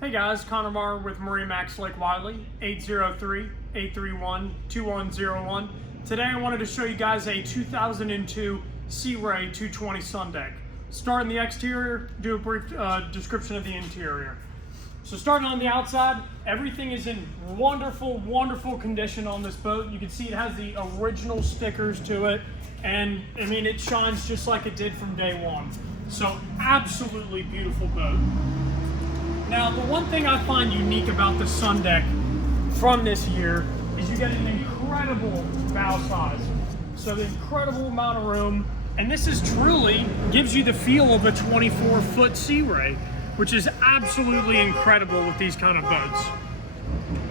Hey guys, Connor Marr with MarineMax Lake Wylie, 803-831-2101. Today I wanted to show you guys a 2002 Sea Ray 220 Sundeck. Starting the exterior, do a brief description of the interior. So starting on the outside, everything is in wonderful, wonderful condition on this boat. You can see it has the original stickers to it, and I mean it shines just like it did from day one. So absolutely beautiful boat. Now, the one thing I find unique about the Sundeck from this year is you get an incredible bow size. So the incredible amount of room, and this is truly gives you the feel of a 24-foot Sea Ray, which is absolutely incredible with these kind of boats.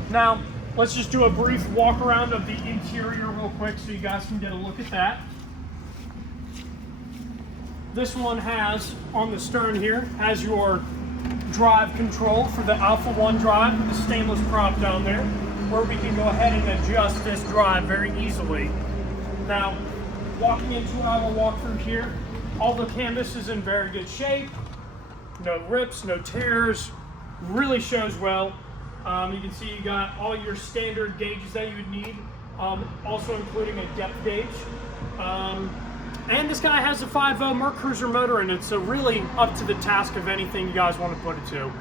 Now, let's just do a brief walk around of the interior real quick so you guys can get a look at that. This one has, on the stern here, has your drive control for the Alpha 1 drive with the stainless prop down there, where we can go ahead and adjust this drive very easily. Now, walking into it, I will walk through here. All the canvas is in very good shape. No rips, no tears. Really shows well. You can see you got all your standard gauges that you would need, also including a depth gauge. And this guy has a 5.0 Merc Cruiser motor in it, so really up to the task of anything you guys want to put it to.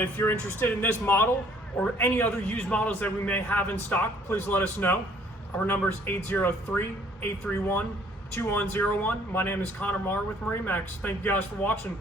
If you're interested in this model or any other used models that we may have in stock, please let us know. Our number is 803-831-2101. My name is Connor Marr with MarineMax. Thank you guys for watching.